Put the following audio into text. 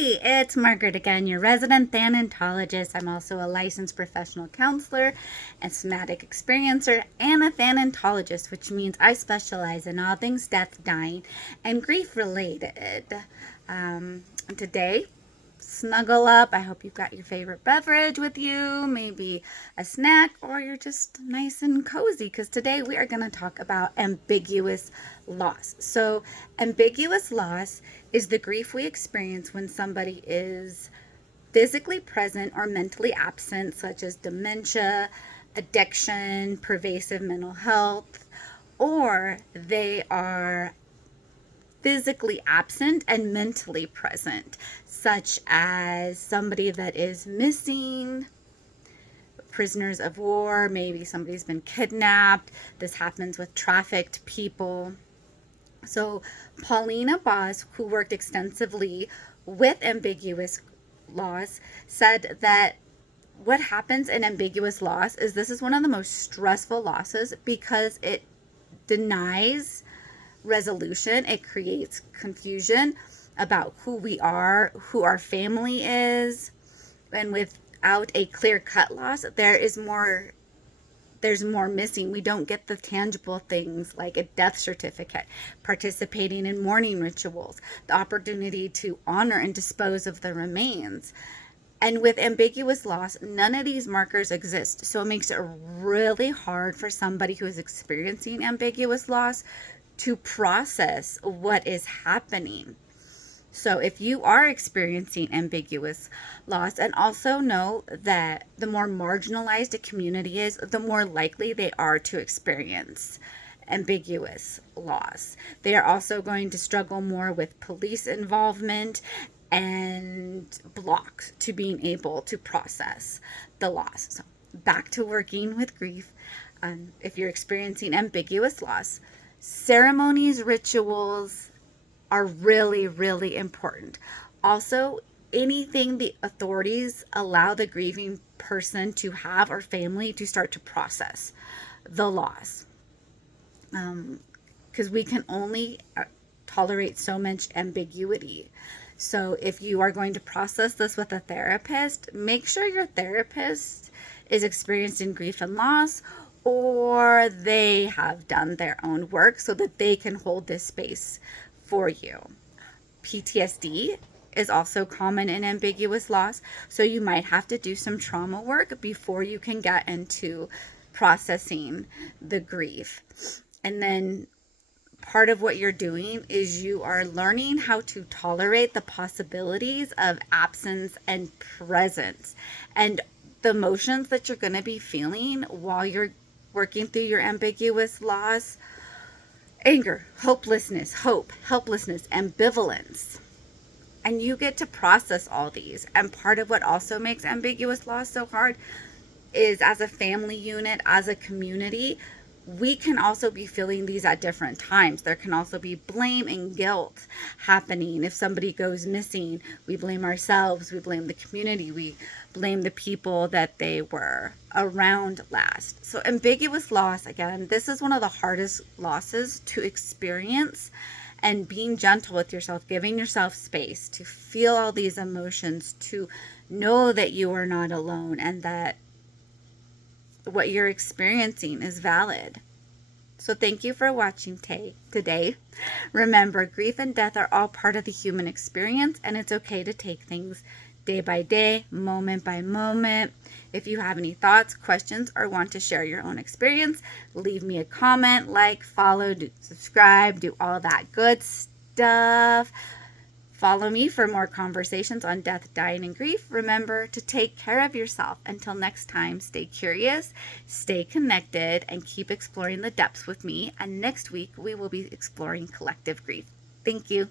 Hey, it's Margaret again, your resident thanatologist. I'm also a licensed professional counselor and somatic experiencer and a thanatologist, which means I specialize in all things death, dying, and grief related. And today, snuggle up. I hope you've got your favorite beverage with you, maybe a snack, or you're just nice and cozy because today we are going to talk about ambiguous loss. So, ambiguous loss is the grief we experience when somebody is physically present or mentally absent, such as dementia, addiction, pervasive mental health, or they are physically absent and mentally present, such as somebody that is missing, prisoners of war, maybe somebody's been kidnapped. This happens with trafficked people. So, Paulina Boss, who worked extensively with ambiguous loss, said that what happens in ambiguous loss is this is one of the most stressful losses because it denies resolution. It creates confusion about who we are, who our family is, and without a clear-cut loss, there's more missing. We don't get the tangible things like a death certificate, participating in mourning rituals, the opportunity to honor and dispose of the remains. And with ambiguous loss, none of these markers exist. So it makes it really hard for somebody who is experiencing ambiguous loss to process what is happening. So if you are experiencing ambiguous loss, and also know that the more marginalized a community is, the more likely they are to experience ambiguous loss. They are also going to struggle more with police involvement and blocks to being able to process the loss. So back to working with grief. If you're experiencing ambiguous loss, ceremonies, rituals are really, really important. Also, anything the authorities allow the grieving person to have or family to start to process the loss. Because we can only tolerate so much ambiguity. So if you are going to process this with a therapist, make sure your therapist is experienced in grief and loss, or they have done their own work so that they can hold this space for you. PTSD is also common in ambiguous loss, so you might have to do some trauma work before you can get into processing the grief. And then part of what you're doing is you are learning how to tolerate the possibilities of absence and presence and the emotions that you're going to be feeling while you're working through your ambiguous loss. Anger, hopelessness, hope, helplessness, ambivalence. And you get to process all these. And part of what also makes ambiguous loss so hard is, as a family unit, as a community, we can also be feeling these at different times. There can also be blame and guilt happening. If somebody goes missing, we blame ourselves, we blame the community, we blame the people that they were around last. So ambiguous loss, again, this is one of the hardest losses to experience. And being gentle with yourself, giving yourself space to feel all these emotions, to know that you are not alone and that what you're experiencing is valid. So thank you for watching today. Remember, grief and death are all part of the human experience, and it's okay to take things day by day, moment by moment. If you have any thoughts, questions, or want to share your own experience, leave me a comment, like, follow, subscribe, do all that good stuff. Follow me for more conversations on death, dying, and grief. Remember to take care of yourself. Until next time, stay curious, stay connected, and keep exploring the depths with me. And next week, we will be exploring collective grief. Thank you.